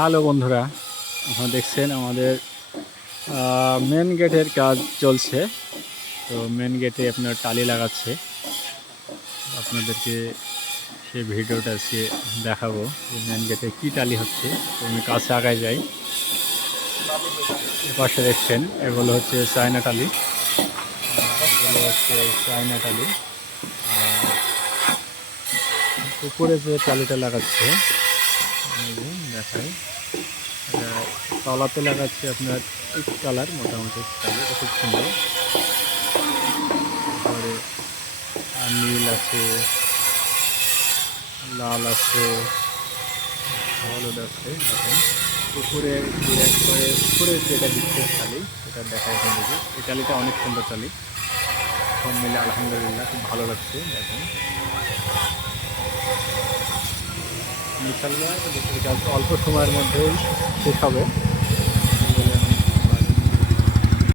Hello বন্ধুরা, আপনারা দেখছেন আমাদের মেন গেটের কাজ চলছে। তো মেন গেটে আপনার টালি লাগাচ্ছে। আপনাদেরকে সেই ভিডিওটা আজকে দেখাবো যে মেন গেটে কী টালি হচ্ছে। তো আমি কাছে আগায় যাই। এপাশে দেখছেন এগুলো হচ্ছে চায়না টালি, এগুলো হচ্ছে চায়না টালি। আর উপরে যে টালিটা লাগাচ্ছে দেখায়, তলাতে লাগাচ্ছে আপনার ইট কালার, মোটামুটি টালি, এটা খুব সুন্দর। তারপরে নীল আছে, লাল আছে, হলুদ আছে। দেখেন উপরে একবারে উপরে যেটা দিচ্ছে টালি, সেটা দেখায় এখানে। এই টালিটা অনেক সুন্দর টালি, সব মিলে আলহামদুলিল্লাহ খুব ভালো লাগছে। দেখেন ইনশাল্লাহ কাজ অল্প সময়ের মধ্যেই শেষ হবে।